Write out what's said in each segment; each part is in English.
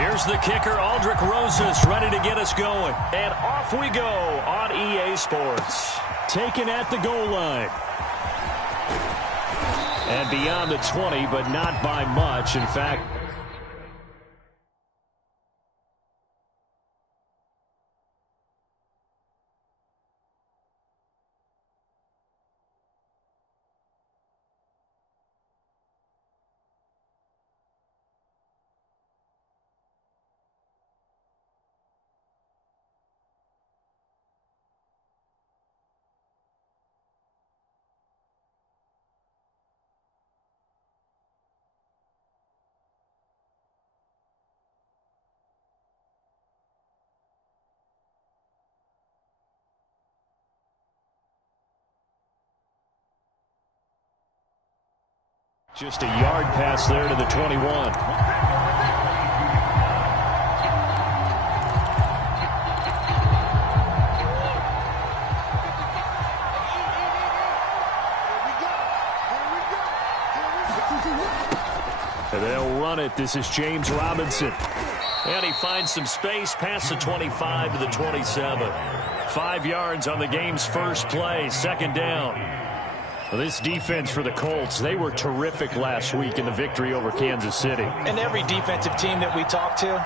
Here's the kicker, Aldrick Rosas, ready to get us going. And off we go on EA Sports. Taken at the goal line. And beyond the 20, but not by much. In fact, just a yard pass there to the 21. And they'll run it. This is James Robinson. And he finds some space past the 25 to the 27. 5 yards on the game's first play. Second down. Well, this defense for the Colts, they were terrific last week in the victory over Kansas City. And every defensive team that we talk to,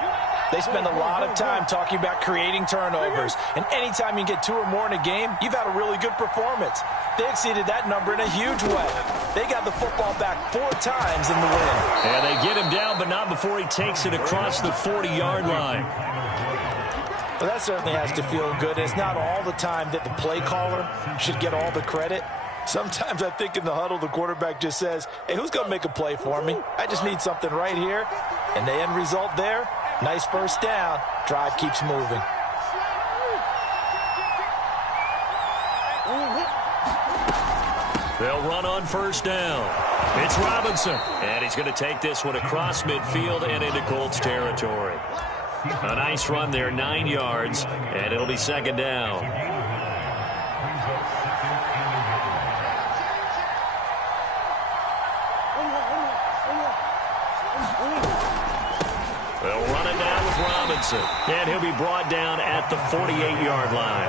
they spend a lot of time talking about creating turnovers. And anytime you get 2 or more in a game, you've had a really good performance. They exceeded that number in a huge way. They got the football back 4 times in the win. And they get him down, but not before he takes it across the 40-yard line. Well, that certainly has to feel good. It's not all the time that the play caller should get all the credit. Sometimes I think in the huddle, the quarterback just says, hey, who's going to make a play for me? I just need something right here. And the end result there, nice first down. Drive keeps moving. They'll run on first down. It's Robinson. And he's going to take this one across midfield and into Colts territory. A nice run there, 9 yards, and it'll be second down. They'll run it down with Robinson. And he'll be brought down at the 48-yard line.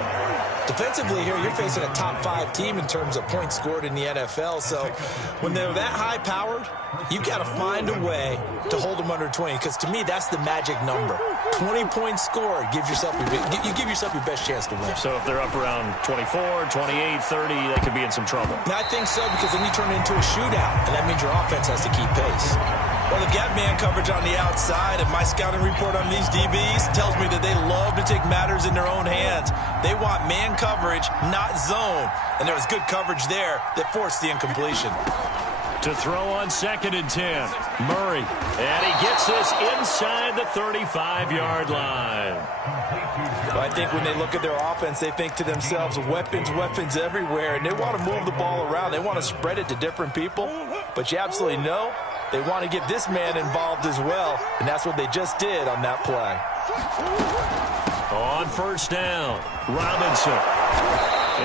Defensively here, you're facing a top 5 team in terms of points scored in the NFL. So when they're that high-powered, you've got to find a way to hold them under 20. Because to me, that's the magic number. 20 points scored, you give yourself your best chance to win. So if they're up around 24, 28, 30, they could be in some trouble. I think so, because then you turn it into a shootout, and that means your offense has to keep pace. Well, they've got man coverage on the outside, and my scouting report on these DBs tells me that they love to take matters in their own hands. They want man coverage, not zone. And there was good coverage there that forced the incompletion. To throw on 2nd and 10, Murray. And he gets this inside the 35-yard line. Well, I think when they look at their offense, they think to themselves, weapons, weapons everywhere. And they want to move the ball around. They want to spread it to different people. But you absolutely know they want to get this man involved as well. And that's what they just did on that play. On first down, Robinson.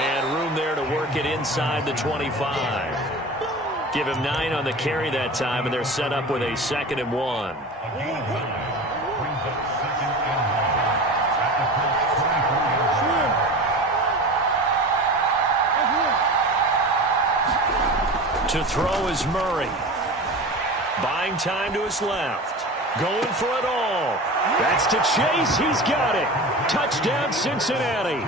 And room there to work it inside the 25. Give him 9 on the carry that time, and they're set up with a 2nd and 1. To throw is Murray. Buying time to his left. Going for it all. That's to Chase. He's got it. Touchdown, Cincinnati.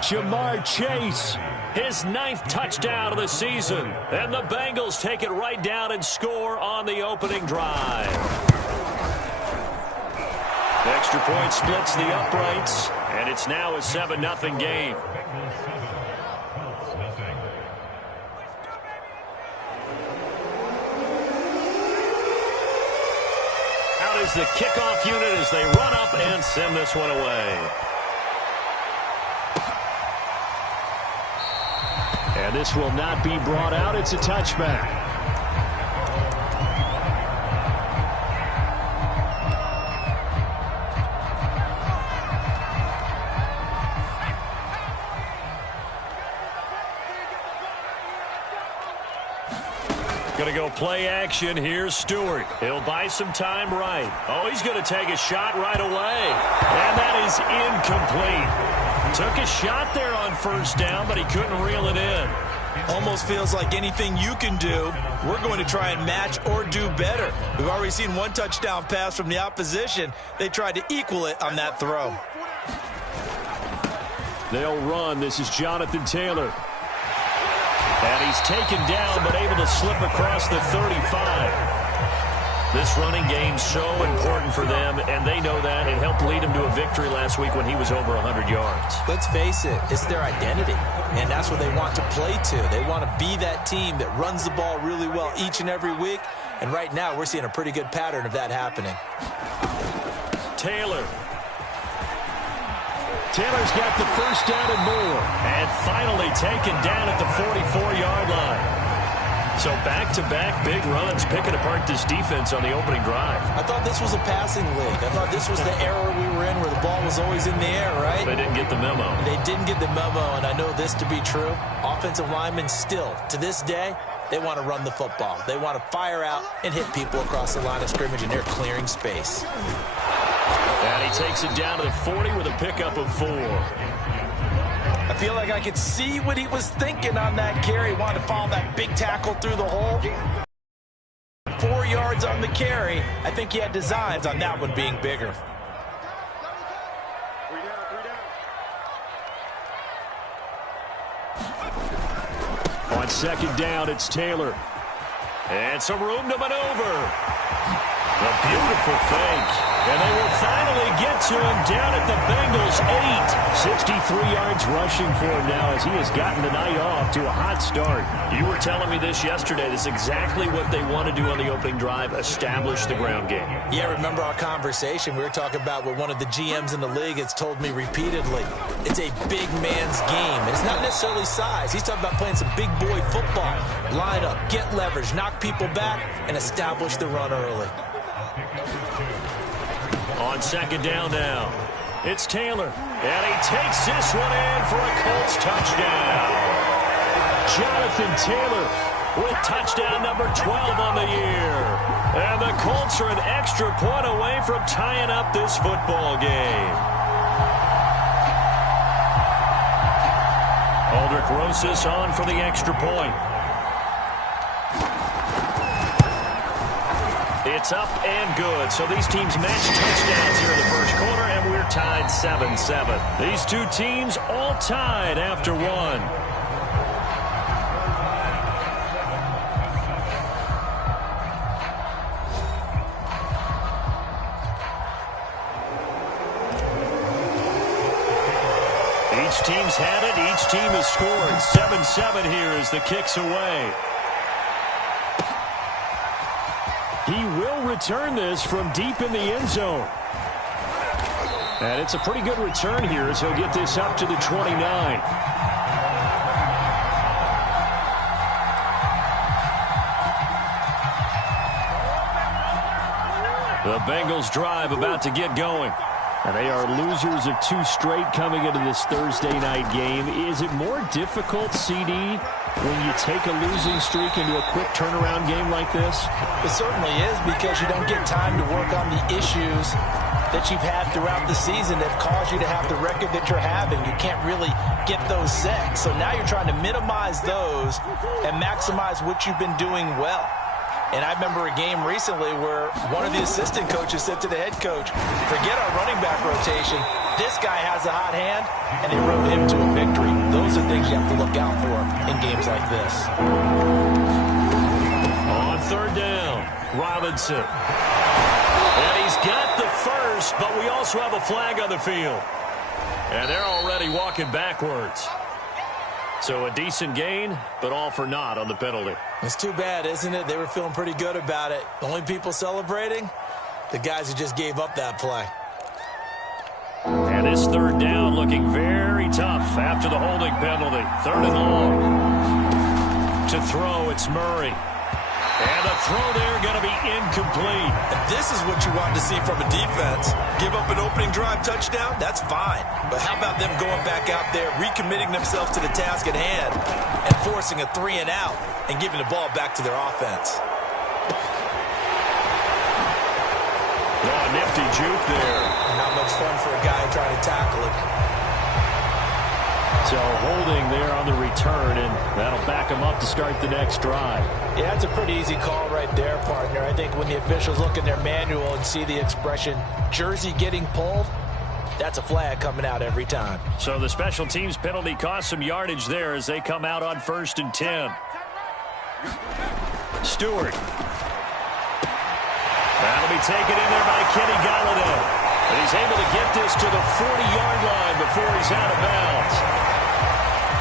Jamar Chase, his 9th touchdown of the season. And the Bengals take it right down and score on the opening drive. The extra point splits the uprights, and it's now a 7-0 game. Out is the kickoff unit as they run up and send this one away. And this will not be brought out. It's a touchback. Going to go play action. Here's Stewart. He'll buy some time right. Oh, he's going to take a shot right away. And that is incomplete. Took a shot there on first down, but he couldn't reel it in. Almost feels like anything you can do, we're going to try and match or do better. We've already seen one touchdown pass from the opposition. They tried to equal it on that throw. They'll run. This is Jonathan Taylor. And he's taken down, but able to slip across the 35. This running game's so important for them, and they know that. It helped lead them to a victory last week when he was over 100 yards. Let's face it, it's their identity, and that's what they want to play to. They want to be that team that runs the ball really well each and every week, and right now we're seeing a pretty good pattern of that happening. Taylor's got the first down and more, and finally taken down at the 44-yard line. So back-to-back big runs, picking apart this defense on the opening drive. I thought this was a passing league. I thought this was the era we were in where the ball was always in the air, right? They didn't get the memo. They didn't get the memo, and I know this to be true. Offensive linemen still, to this day, they want to run the football. They want to fire out and hit people across the line of scrimmage, and they're clearing space. And he takes it down to the 40 with a pickup of 4. I feel like I could see what he was thinking on that carry. Wanted to follow that big tackle through the hole. 4 yards on the carry. I think he had designs on that one being bigger. On second down, it's Taylor. And some room to maneuver. A beautiful fake. And they will finally get to him down at the Bengals' 8. 63 yards rushing for him now as he has gotten the night off to a hot start. You were telling me this yesterday. This is exactly what they want to do on the opening drive, establish the ground game. Yeah, remember our conversation? We were talking about what one of the GMs in the league has told me repeatedly. It's a big man's game. And it's not necessarily size. He's talking about playing some big boy football. Line up, get leverage, knock people back, and establish the run early. On second down now, it's Taylor. And he takes this one in for a Colts touchdown. Jonathan Taylor with touchdown number 12 on the year. And the Colts are an extra point away from tying up this football game. Aldrich Rosas on for the extra point. It's up and good. So these teams match touchdowns here in the first quarter, and we're tied 7-7. These two teams all tied after one. Each team's had it. Each team has scored. 7-7 here as the kick's away. He will return this from deep in the end zone. And it's a pretty good return here as he'll get this up to the 29. The Bengals drive about to get going. And they are losers of 2 straight coming into this Thursday night game. Is it more difficult, CD, when you take a losing streak into a quick turnaround game like this? It certainly is, because you don't get time to work on the issues that you've had throughout the season that caused you to have the record that you're having. You can't really get those set. So now you're trying to minimize those and maximize what you've been doing well. And I remember a game recently where one of the assistant coaches said to the head coach, forget our running back rotation. This guy has a hot hand, and they rode him to a victory. Those are things you have to look out for in games like this. On third down, Robinson. And he's got the first, but we also have a flag on the field. And they're already walking backwards. So a decent gain, but all for naught on the penalty. It's too bad, isn't it? They were feeling pretty good about it. The only people celebrating, the guys who just gave up that play. And this third down looking very tough after the holding penalty. 3rd and long. To throw, it's Murray. And the throw there going to be incomplete. And this is what you want to see from a defense. Give up an opening drive touchdown, that's fine. But how about them going back out there, recommitting themselves to the task at hand, and forcing a 3-and-out and giving the ball back to their offense. Oh, nifty juke there. Not much fun for a guy trying to tackle it. So holding there on the return, and that'll back him up to start the next drive. Yeah, it's a pretty easy call right there, partner. I think when the officials look in their manual and see the expression, jersey getting pulled, that's a flag coming out every time. So the special teams penalty cost some yardage there as they come out on 1st and 10. Stewart. That'll be taken in there by Kenny Golladay. And he's able to get this to the 40-yard line before he's out of bounds.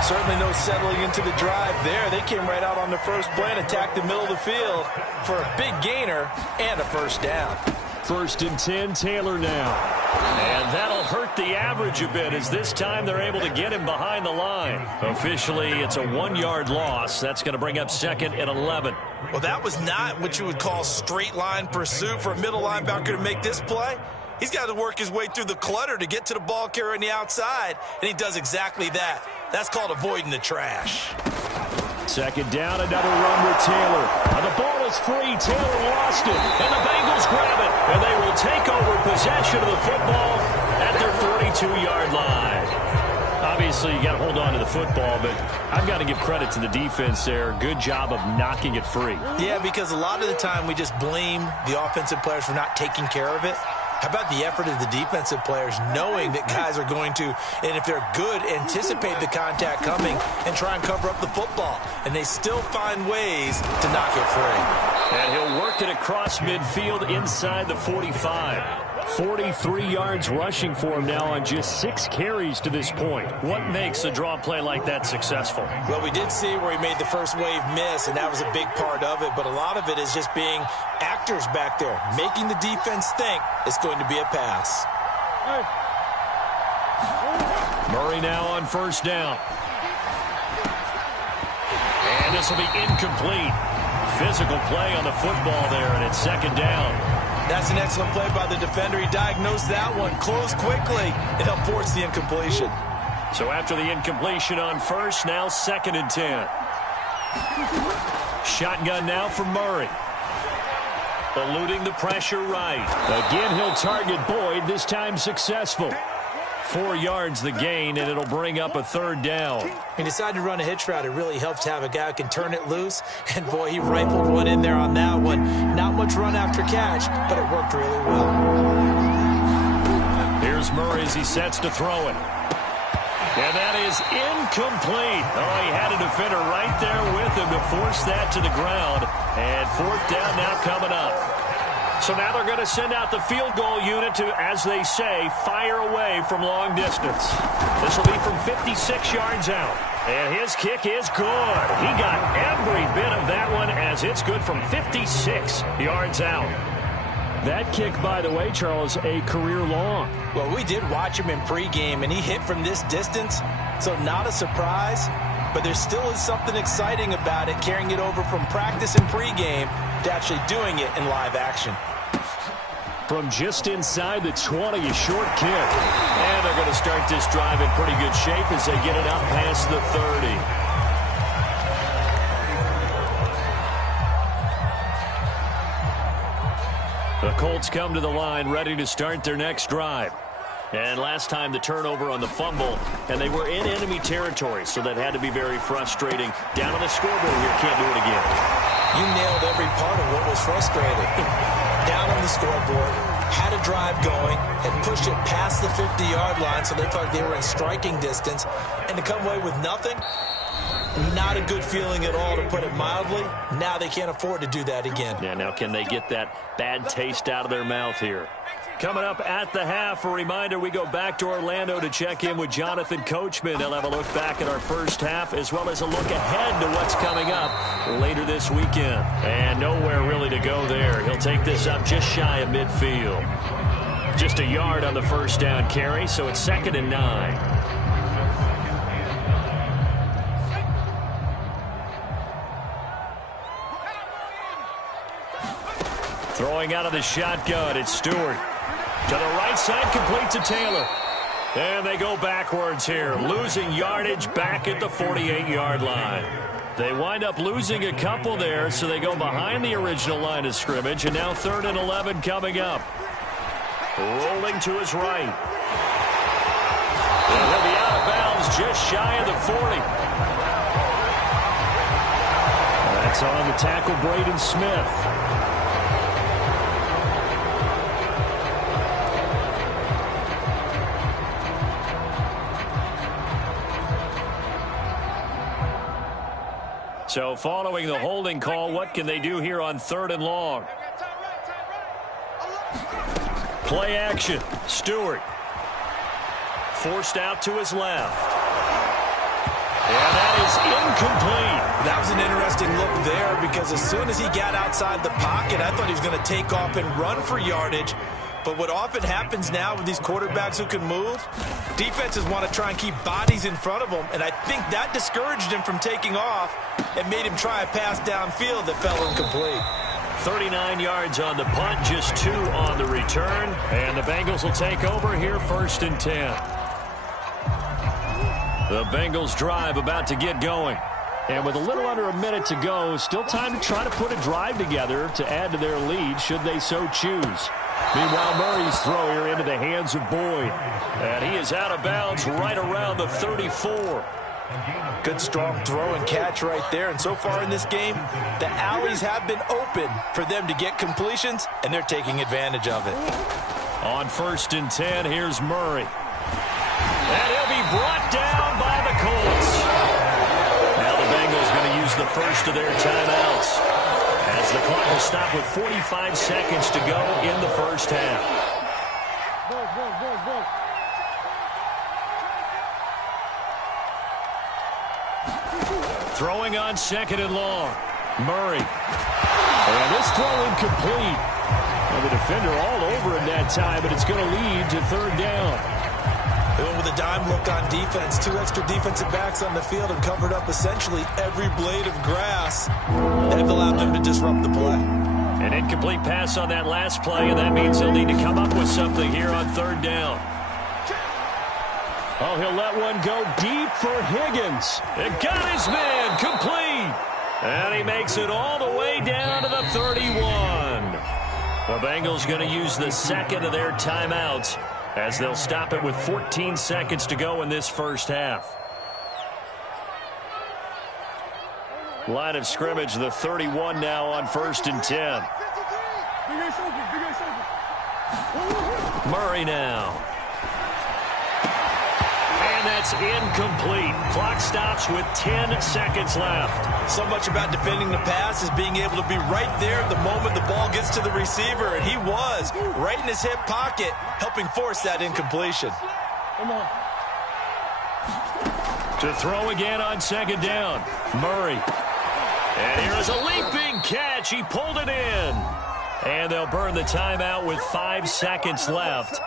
Certainly no settling into the drive there. They came right out on the first play and attacked the middle of the field for a big gainer and a first down. 1st and 10, Taylor now. And that'll hurt the average a bit as this time they're able to get him behind the line. Officially, it's a 1-yard loss. That's going to bring up 2nd and 11. Well, that was not what you would call straight line pursuit for a middle linebacker to make this play. He's got to work his way through the clutter to get to the ball carrier on the outside, and he does exactly that. That's called avoiding the trash. 2nd down, another run with Taylor. And the ball is free. Taylor lost it, and the Bengals grab it, and they will take over possession of the football at their 42-yard line. Obviously, you got to hold on to the football, but I've got to give credit to the defense there. Good job of knocking it free. Yeah, because a lot of the time we just blame the offensive players for not taking care of it. How about the effort of the defensive players knowing that guys are going to, and if they're good, anticipate the contact coming and try and cover up the football. And they still find ways to knock it free. And he'll work it across midfield inside the 45. 43 yards rushing for him now on just 6 carries to this point. What makes a draw play like that successful? Well, we did see where he made the first wave miss, and that was a big part of it. But a lot of it is just being actors back there, making the defense think it's going to be a pass. Murray now on 1st down. And this will be incomplete. Physical play on the football there, and it's 2nd down. That's an excellent play by the defender. He diagnosed that one, closed quickly, and helped force the incompletion. So after the incompletion on 1st, now 2nd and 10. Shotgun now for Murray. Eluding the pressure right. Again, he'll target Boyd, this time successful. 4 yards the gain, and it'll bring up a 3rd down. He decided to run a hitch route. It really helps to have a guy who can turn it loose. And, boy, he rifled one in there on that one. Not much run after catch, but it worked really well. Here's Murray as he sets to throw it. And that is incomplete. Oh, he had a defender right there with him to force that to the ground. And 4th down now coming up. So now they're going to send out the field goal unit to, as they say, fire away from long distance. This will be from 56 yards out. And his kick is good. He got every bit of that one as it's good from 56 yards out. That kick, by the way, Charles, a career long. Well, we did watch him in pregame, and he hit from this distance, so not a surprise. But there still is something exciting about it, carrying it over from practice and pregame to actually doing it in live action. From just inside the 20, a short kick. And they're going to start this drive in pretty good shape as they get it up past the 30. The Colts come to the line ready to start their next drive. And last time the turnover on the fumble, and they were in enemy territory, so that had to be very frustrating. Down on the scoreboard here, can't do it again. You nailed every part of what was frustrating. Down on the scoreboard, had a drive going, had pushed it past the 50-yard line, so they felt like they were in striking distance, and to come away with nothing, not a good feeling at all, to put it mildly. Now they can't afford to do that again. Yeah, now can they get that bad taste out of their mouth here? Coming up at the half, a reminder, we go back to Orlando to check in with Jonathan Coachman. They'll have a look back at our first half as well as a look ahead to what's coming up later this weekend. And nowhere really to go there. He'll take this up just shy of midfield. Just a yard on the first down carry, so it's 2nd and 9. Throwing out of the shotgun, it's Stewart. To the right side, complete to Taylor. And they go backwards here, losing yardage back at the 48-yard line. They wind up losing a couple there, so they go behind the original line of scrimmage, and now 3rd and 11 coming up. Rolling to his right. And he'll be out of bounds just shy of the 40. That's on the tackle, Braden Smith. So following the holding call, what can they do here on 3rd and long? Play action. Stewart. Forced out to his left. And that is incomplete. That was an interesting look there because as soon as he got outside the pocket, I thought he was going to take off and run for yardage. But what often happens now with these quarterbacks who can move, defenses want to try and keep bodies in front of them, and I think that discouraged him from taking off and made him try a pass downfield that fell incomplete. 39 yards on the punt, just 2 on the return, and the Bengals will take over here 1st and 10. The Bengals drive about to get going. And with a little under a minute to go, still time to try to put a drive together to add to their lead should they so choose. Meanwhile, Murray's throw here into the hands of Boyd. And he is out of bounds right around the 34. Good strong throw and catch right there. And so far in this game, the alleys have been open for them to get completions, and they're taking advantage of it. On 1st and 10, here's Murray. And he'll be brought down by the Colts. Now the Bengals going to use the first of their timeouts, as the clock will stop with 45 seconds to go in the first half. Throwing on 2nd and long. Murray. And this throw incomplete. Well, the defender all over him that time, but it's going to lead to 3rd down. They went with a dime look on defense. 2 extra defensive backs on the field and covered up essentially every blade of grass. They've allowed them to disrupt the play. An incomplete pass on that last play, and that means they'll need to come up with something here on 3rd down. Oh, he'll let one go deep for Higgins. It got his man complete. And he makes it all the way down to the 31. The Bengals going to use the second of their timeouts, as they'll stop it with 14 seconds to go in this first half. Line of scrimmage, the 31 now on 1st and 10. Murray now. And that's incomplete. Clock stops with 10 seconds left. So much about defending the pass is being able to be right there the moment the ball gets to the receiver, and he was right in his hip pocket, helping force that incompletion. Come on. To throw again on 2nd down. Murray. And here is a leaping catch. He pulled it in. And they'll burn the timeout with 5 seconds left.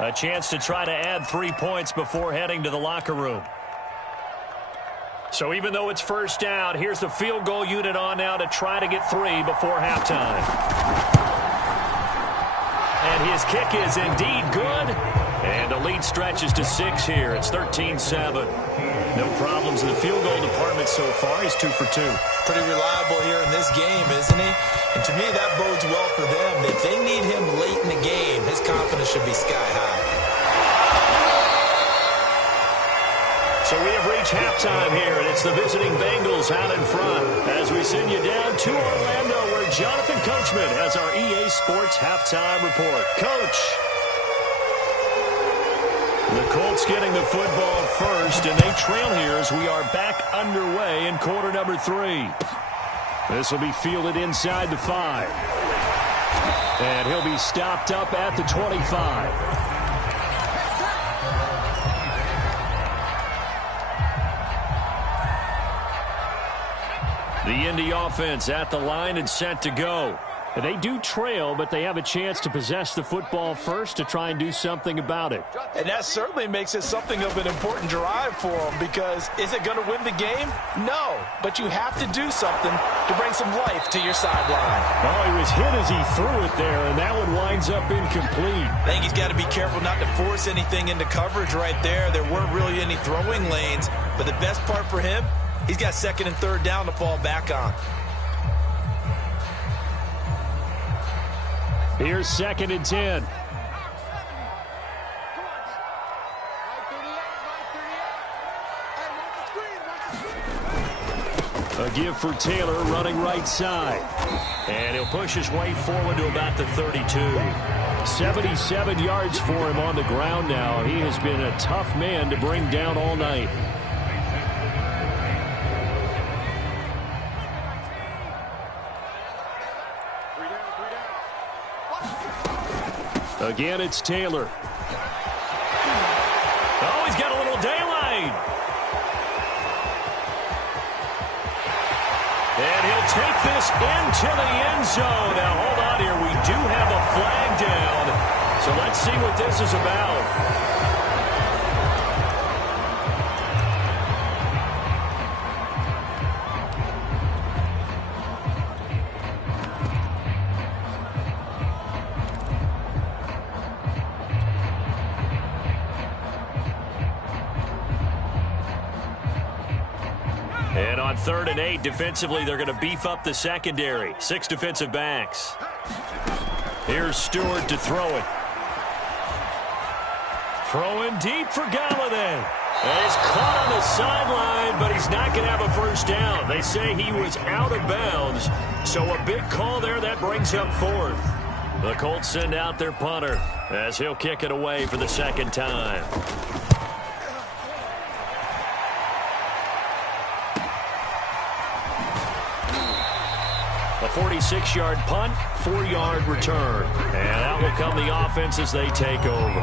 A chance to try to add 3 points before heading to the locker room. So even though it's first down, here's the field goal unit on now to try to get 3 before halftime. And his kick is indeed good. And the lead stretches to 6 here. It's 13-7. No problems in the field goal department so far. He's 2 for 2. Pretty reliable here in this game, isn't he? And to me, that bodes well for them. If they need him late in the game, his confidence should be sky high. So we have reached halftime here, and it's the visiting Bengals out in front as we send you down to Orlando, where Jonathan Coachman has our EA Sports halftime report. Coach. The Colts getting the football first, and they trail here as we are back underway in quarter number 3. This will be fielded inside the 5. And he'll be stopped up at the 25. The Indy offense at the line and set to go. They do trail, but they have a chance to possess the football first to try and do something about it. And that certainly makes it something of an important drive for them, because is it going to win the game? No, but you have to do something to bring some life to your sideline. Oh, he was hit as he threw it there, and that one winds up incomplete. I think he's got to be careful not to force anything into coverage right there. There weren't really any throwing lanes, but the best part for him, he's got second and third down to fall back on. Here's 2nd and 10. A give for Taylor running right side. And he'll push his way forward to about the 32. 77 yards for him on the ground now. He has been a tough man to bring down all night. Again, it's Taylor. Oh, he's got a little daylight. And he'll take this into the end zone. Now, hold on here. We do have a flag down. So let's see what this is about. And on 3rd and 8, defensively, they're going to beef up the secondary. 6 defensive backs. Here's Stewart to throw it. Throwing deep for Galladay. And he's caught on the sideline, but he's not going to have a first down. They say he was out of bounds. So a big call there. That brings up 4th. The Colts send out their punter as he'll kick it away for the 2nd time. A 46-yard punt, 4-yard return. And out will come the offense as they take over.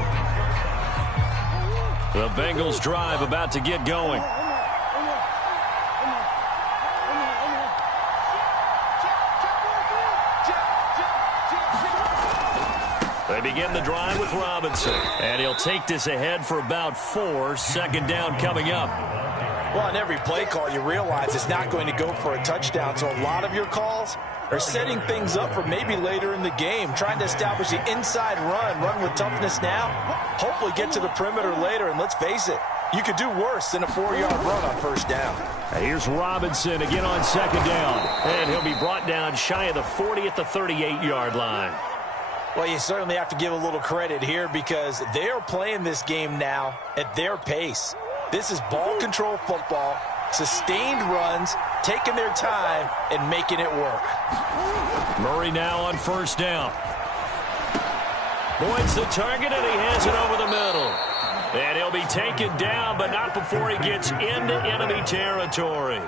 The Bengals drive about to get going. They begin the drive with Robinson. And he'll take this ahead for about 4. 2nd down coming up. Well, on every play call, you realize it's not going to go for a touchdown. So a lot of your calls are setting things up for maybe later in the game, trying to establish the inside run with toughness now, hopefully get to the perimeter later. And let's face it, you could do worse than a 4-yard run on 1st down. Here's Robinson again on 2nd down. And he'll be brought down shy of the 40 at the 38-yard line. Well, you certainly have to give a little credit here because they are playing this game now at their pace. This is ball control football, sustained runs, taking their time, and making it work. Murray now on 1st down. Boyd's the target, and he has it over the middle. And he'll be taken down, but not before he gets into enemy territory.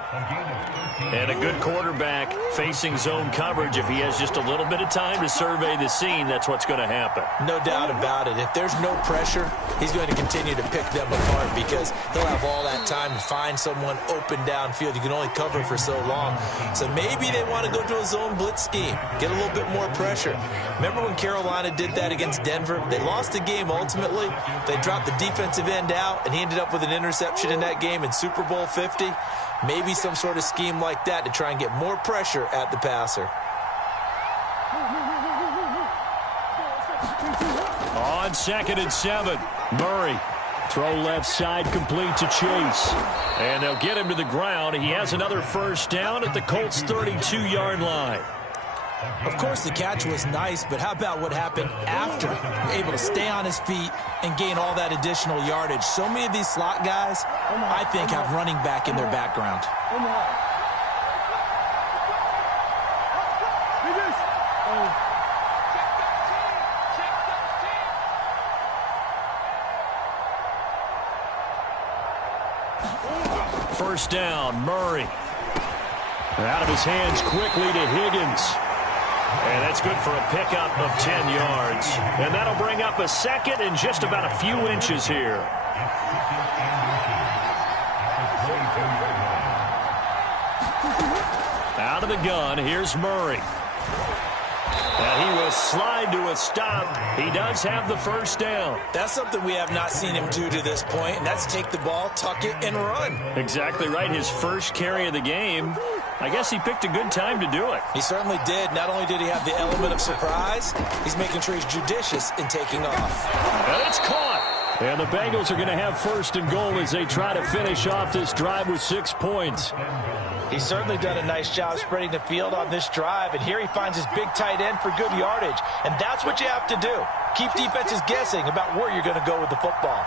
And a good quarterback facing zone coverage. If he has just a little bit of time to survey the scene, that's what's going to happen. No doubt about it. If there's no pressure, he's going to continue to pick them apart because he'll have all that time to find someone open downfield. You can only cover for so long. So maybe they want to go to a zone blitz scheme, get a little bit more pressure. Remember when Carolina did that against Denver? They lost the game ultimately. They dropped the defensive end out, and he ended up with an interception in that game in Super Bowl 50. Maybe some sort of scheme like that to try and get more pressure at the passer. On 2nd and 7, Murray. Throw left side complete to Chase. And they'll get him to the ground. He has another 1st down at the Colts' 32-yard line. Of course, the catch was nice, but how about what happened after? Able to stay on his feet and gain all that additional yardage. So many of these slot guys, I think, have running back in their background. First down, Murray. Out of his hands quickly to Higgins. And that's good for a pickup of 10 yards. And that'll bring up a 2nd and just about a few inches here. Out of the gun, here's Murray. slide to a stop. He does have the first down. That's something we have not seen him do to this point, and that's take the ball, tuck it, and run. Exactly right. His first carry of the game. I guess he picked a good time to do it. He certainly did. Not only did he have the element of surprise, he's making sure he's judicious in taking off. And it's caught. And the Bengals are going to have first and goal as they try to finish off this drive with 6 points. He's certainly done a nice job spreading the field on this drive, and here he finds his big tight end for good yardage. And that's what you have to do. Keep defenses guessing about where you're going to go with the football.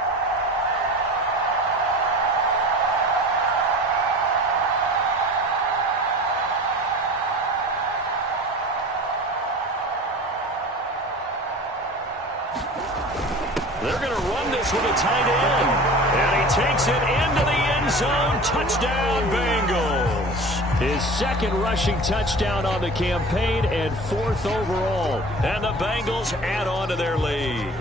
They're going to run this with a tight end. And he takes it into the end zone. Touchdown, Bengals. His second rushing touchdown on the campaign and 4th overall. And the Bengals add on to their lead.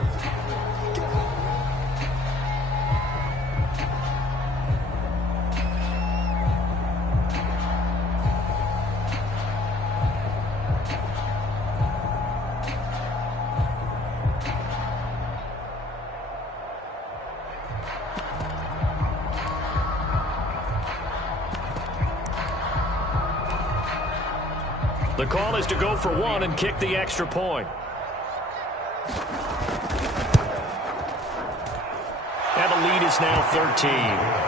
The call is to go for one and kick the extra point. And the lead is now 13.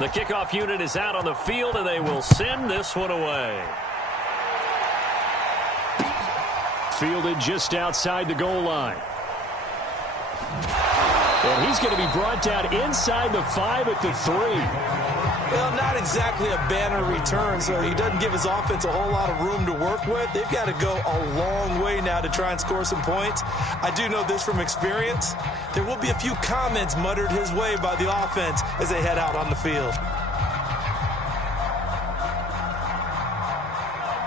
The kickoff unit is out on the field, and they will send this one away. Fielded just outside the goal line. And he's going to be brought down inside the 5 at the 3. Well, not exactly a banner return, so he doesn't give his offense a whole lot of room to work with. They've got to go a long way now to try and score some points. I do know this from experience. There will be a few comments muttered his way by the offense as they head out on the field.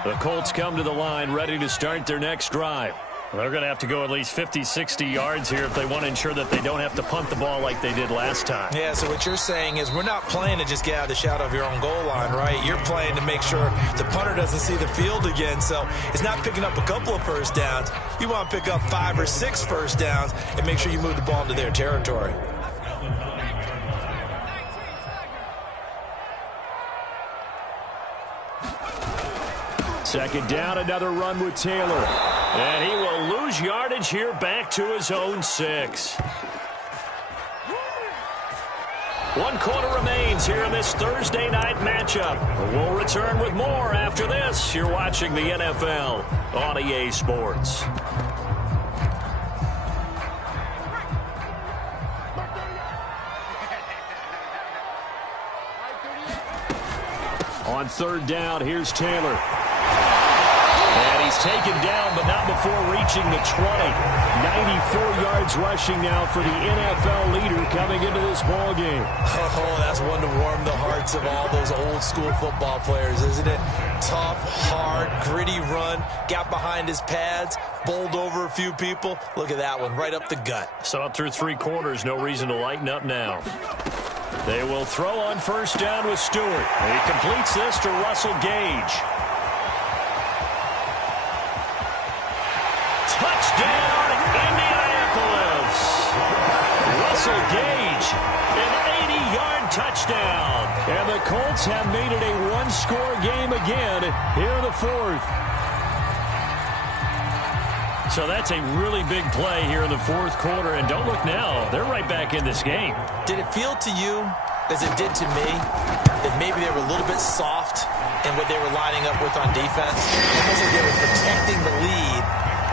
The Colts come to the line ready to start their next drive. They're going to have to go at least 50, 60 yards here if they want to ensure that they don't have to punt the ball like they did last time. Yeah, so what you're saying is we're not playing to just get out of the shadow of your own goal line, right? You're playing to make sure the punter doesn't see the field again. So it's not picking up a couple of first downs. You want to pick up 5 or 6 first downs and make sure you move the ball into their territory. Second down, another run with Taylor. And he will lose yardage here back to his own 6. 1 quarter remains here in this Thursday night matchup. We'll return with more after this. You're watching the NFL on EA Sports. On 3rd down, here's Taylor. And he's taken down, but not before reaching the 20. 94 yards rushing now for the NFL leader coming into this ball game. Oh, that's one to warm the hearts of all those old school football players, isn't it? Tough, hard, gritty run, got behind his pads, bowled over a few people. Look at that one, right up the gut. Saw it through 3 quarters, no reason to lighten up now. They will throw on 1st down with Stewart. He completes this to Russell Gage. Touchdown, Indianapolis. Russell Gage, an 80-yard touchdown. And the Colts have made it a 1-score game again here in the 4th. So that's a really big play here in the 4th quarter. And don't look now, they're right back in this game. Did it feel to you, as it did to me, that maybe they were a little bit soft in what they were lining up with on defense? Almost like they were protecting the lead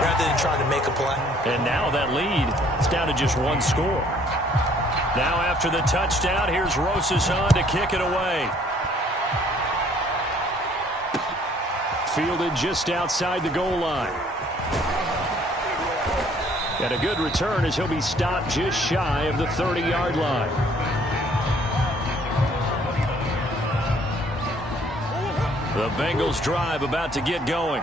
rather than trying to make a play. And now that lead is down to just 1 score. Now after the touchdown, here's Rosas on to kick it away. Fielded just outside the goal line. And a good return as he'll be stopped just shy of the 30-yard line. The Bengals drive about to get going.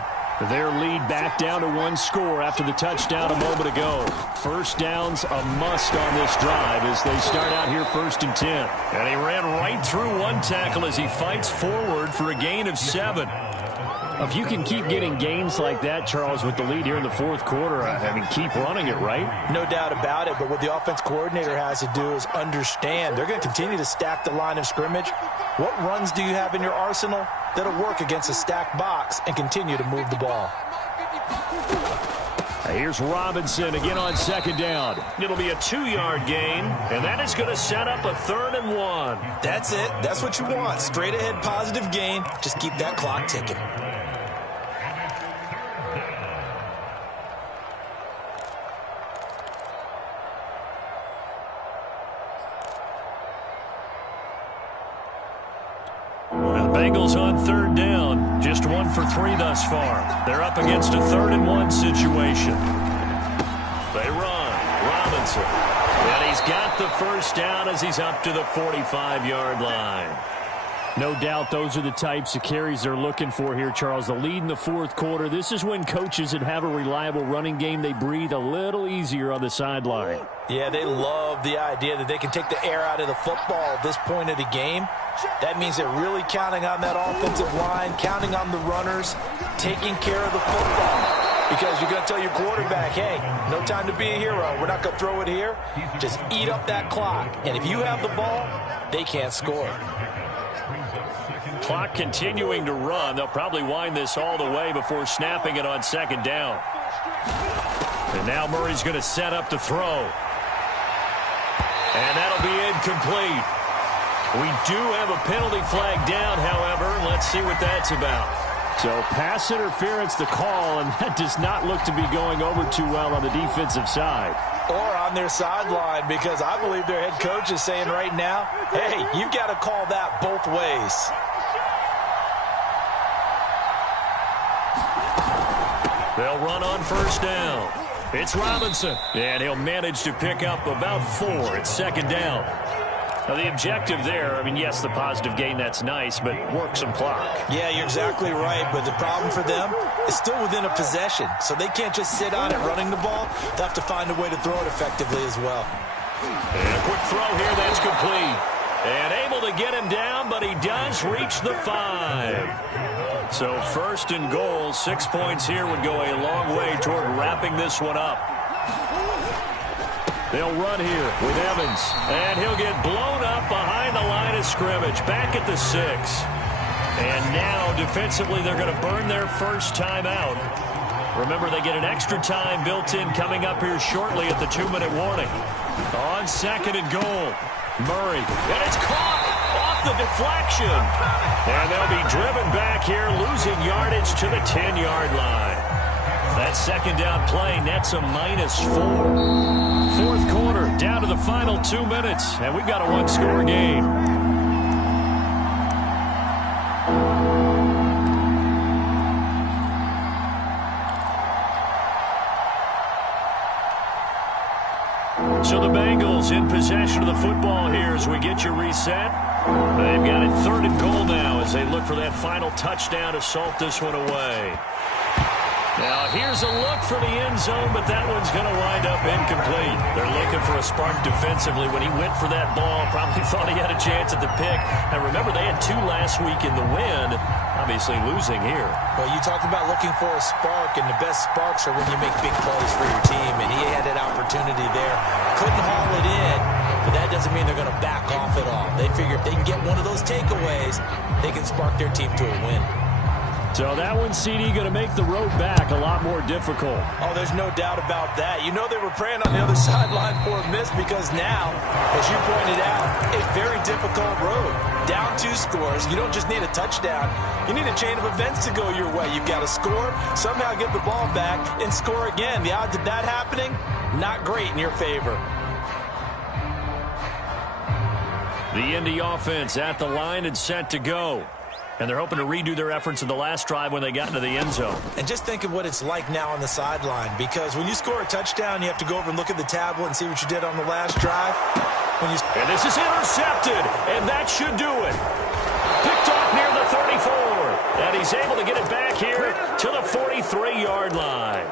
Their lead back down to one score after the touchdown a moment ago. First down's a must on this drive as they start out here 1st and 10. And he ran right through one tackle as he fights forward for a gain of 7. If you can keep getting gains like that, Charles, with the lead here in the fourth quarter, I mean, keep running it, right? No doubt about it, but what the offense coordinator has to do is understand they're going to continue to stack the line of scrimmage. What runs do you have in your arsenal that'll work against a stacked box and continue to move the ball? Here's Robinson again on 2nd down. It'll be a 2-yard gain, and that is going to set up a 3rd and 1. That's it. That's what you want. Straight ahead positive gain. Just keep that clock ticking. Bengals on 3rd down. Just 1 for 3 thus far. They're up against a 3rd and 1 situation. They run. Robinson. And he's got the first down as he's up to the 45-yard line. No doubt those are the types of carries they're looking for here, Charles. The lead in the fourth quarter. This is when coaches that have a reliable running game, they breathe a little easier on the sideline. Yeah, they love the idea that they can take the air out of the football at this point of the game. That means they're really counting on that offensive line, counting on the runners, taking care of the football. Because you're going to tell your quarterback, hey, no time to be a hero. We're not going to throw it here. Just eat up that clock. And if you have the ball, they can't score. Clock continuing to run. They'll probably wind this all the way before snapping it on 2nd down. And now Murray's going to set up to throw. And that'll be incomplete. We do have a penalty flag down, however. Let's see what that's about. So pass interference the call, and that does not look to be going over too well on the defensive side. Or on their sideline, because I believe their head coach is saying right now, hey, you've got to call that both ways. They'll run on 1st down. It's Robinson, and he'll manage to pick up about 4 at 2nd down. Now, the objective there, I mean, yes, the positive gain, that's nice, but work some clock. Yeah, you're exactly right, but the problem for them is still within a possession, so they can't just sit on it running the ball. They'll have to find a way to throw it effectively as well. And a quick throw here, that's complete. And able to get him down, but he does reach the 5. So 1st and goal, 6 points here would go a long way toward wrapping this one up. They'll run here with Evans, and he'll get blown up behind the line of scrimmage, back at the 6. And now, defensively, they're going to burn their first time out. Remember, they get an extra time built in coming up here shortly at the 2-minute warning. On 2nd and goal, Murray, and it's caught off the deflection. And they'll be driven back here, losing yardage to the 10-yard line. That 2nd down play nets a -4. Fourth quarter, down to the final 2 minutes, and we've got a 1-score game. So the Bengals in possession of the football here as we get you reset. They've got it 3rd and goal now as they look for that final touchdown to salt this one away. Now, here's a look for the end zone, but that one's going to wind up incomplete. They're looking for a spark defensively. When he went for that ball, probably thought he had a chance at the pick. And remember, they had 2 last week in the win, obviously losing here. Well, you talked about looking for a spark, and the best sparks are when you make big plays for your team, and he had an opportunity there. Couldn't haul it in, but that doesn't mean they're going to back off at all. They figure if they can get one of those takeaways, they can spark their team to a win. So that one, CD, going to make the road back a lot more difficult. Oh, there's no doubt about that. You know they were praying on the other sideline for a miss because now, as you pointed out, a very difficult road. Down 2 scores. You don't just need a touchdown. You need a chain of events to go your way. You've got to score, somehow get the ball back, and score again. The odds of that happening, not great in your favor. The Indy offense at the line and set to go. And they're hoping to redo their efforts in the last drive when they got into the end zone. And just think of what it's like now on the sideline, because when you score a touchdown, you have to go over and look at the tablet and see what you did on the last drive. And this is intercepted, and that should do it. Picked off near the 34. And 33-yard line.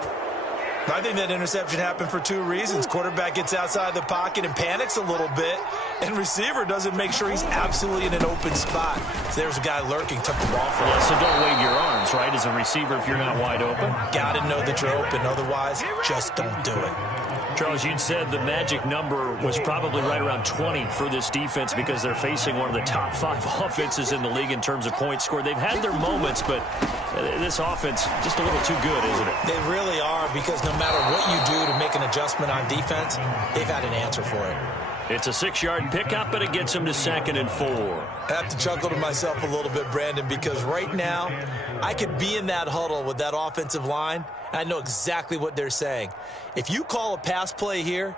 I think that interception happened for two reasons. Quarterback gets outside the pocket and panics a little bit, and receiver doesn't make sure he's absolutely in an open spot. So there's a guy lurking, took the ball from him. So don't wave your arms, right, as a receiver if you're not wide open? Got to know that you're open. Otherwise, just don't do it. Charles, you'd said the magic number was probably right around 20 for this defense because they're facing one of the top 5 offenses in the league in terms of points scored. They've had their moments, but this offense just a little too good, isn't it? They really are, because no matter what you do to make an adjustment on defense, they've had an answer for it. It's a 6-yard pickup, and it gets them to 2nd and 4. I have to chuckle to myself a little bit, Brandon, because right now I could be in that huddle with that offensive line, and I know exactly what they're saying. If you call a pass play here,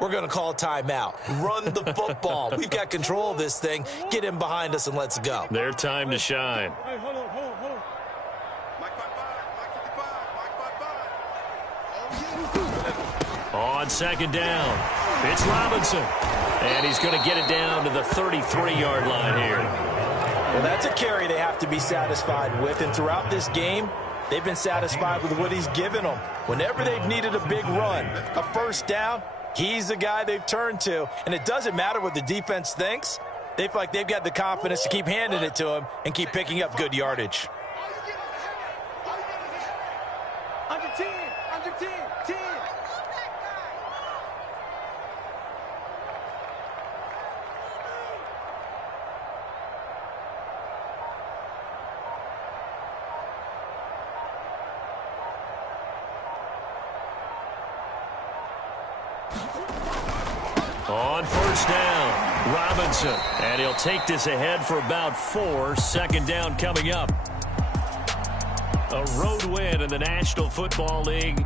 we're going to call a timeout. Run the football. We've got control of this thing. Get him behind us and let's go. Their time to shine. Hey, hold on. On 2nd down, it's Robinson. And he's going to get it down to the 33-yard line here. Well, that's a carry they have to be satisfied with. And throughout this game, they've been satisfied with what he's given them. Whenever they've needed a big run, a first down, he's the guy they've turned to. And it doesn't matter what the defense thinks. They feel like they've got the confidence to keep handing it to him and keep picking up good yardage. Under 10, 10. On 1st down, Robinson. And he'll take this ahead for about 4. 2nd down coming up. A road win in the National Football League.